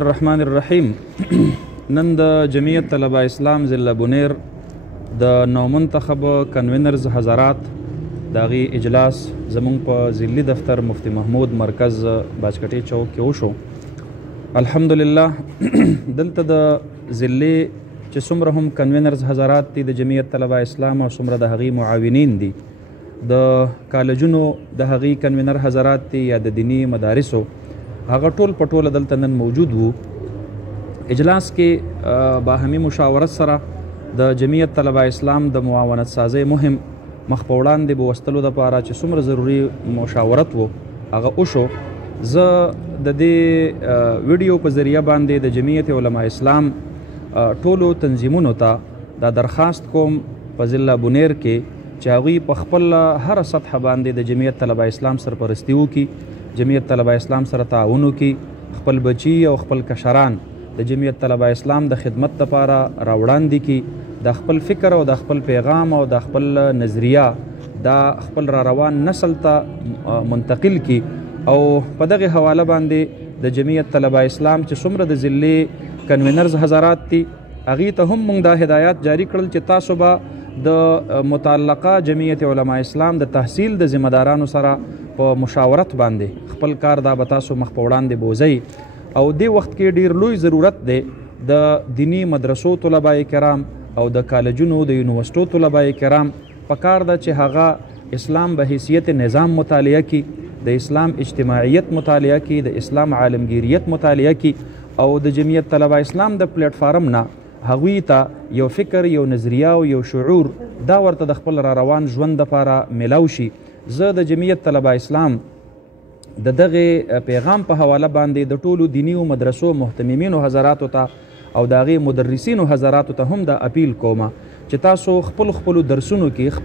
الرحمن الرحیم نن د جمعیت طلبه اسلام ضلع بونیر د نومنتخب کنوینرز حضرات داغي اجلاس زمون په ضلعي دفتر مفتی محمود مرکز باجکټي چوک کې وشو. الحمدلله دلته د ضلعي چې څومره هم کنوینرز حضرات دي د جمعیت طلبه اسلام او څومره د هغې معاونین دي د کالجونو د هغې کنوینر حضرات دي یا د دینی مدارسو هغه ټول په ټوله دلته نن موجود وو. اجلاس کې باهمي مشاورت سره د جمعیت طلبه اسلام د معاونت سازۍ مهم مخ په وړاندې به وستلو دپاره چې څومره ضروري مشاورت وو هغه وشو. زه د دې ویډیو په ذریعه باندې د جمعیت علما اسلام ټولو تنظیمونو ته دا درخواست کوم په ضلع بونیر کې چې هغوی په خپل هره سطحه باندې د جمعیت طلبه اسلام سرپرستي وکړي، جمعیت طلبه اسلام سره تعاون وکړي، خپل بچي او خپل کشران د جمعیت طلبه اسلام د خدمت لپاره راوړاندې کړي، د خپل فکر او د خپل پیغام او د خپل نظریه دا خپل را روان نسل ته منتقل کړي. او په دغه حواله باندې د جمعیت طلبه اسلام چې څومره د ضلعي کنوینرز حضرات دي هغې ته هم موږ دا هدایات جاری کړل چې تاسو به د متعلقه جمعیت علما اسلام د تحصیل د ذمہدارانو سره په مشاورت باندې خپل کار دا به تاسو مخ په وړاندې بوځئ. او دې وخت کې ډیر لوی ضرورت دی د دینی مدرسو طلبای کرام او د کالجونو د یونیورسټو طلبای کرام په کار ده چې هغه اسلام به حیثیت نظام مطالعه کی، د اسلام اجتماعیت مطالعه کی، د اسلام عالمگیریت مطالعه کی او د جمعیت طلبه اسلام د پلیټ فارم نه هغوی ته یو فکر، یو نظریه او یو شعور دا ورته د خپل را روان ژوند دپاره میلاو شي. زه د جمعیت طلبه اسلام د دغه پیغام په حواله باندې د ټولو دینی او مدرسو محتممینو حضراتو ته او د هغې مدرسینو حضراتو ته هم دا اپیل کوم چې تاسو خپلو درسونو کې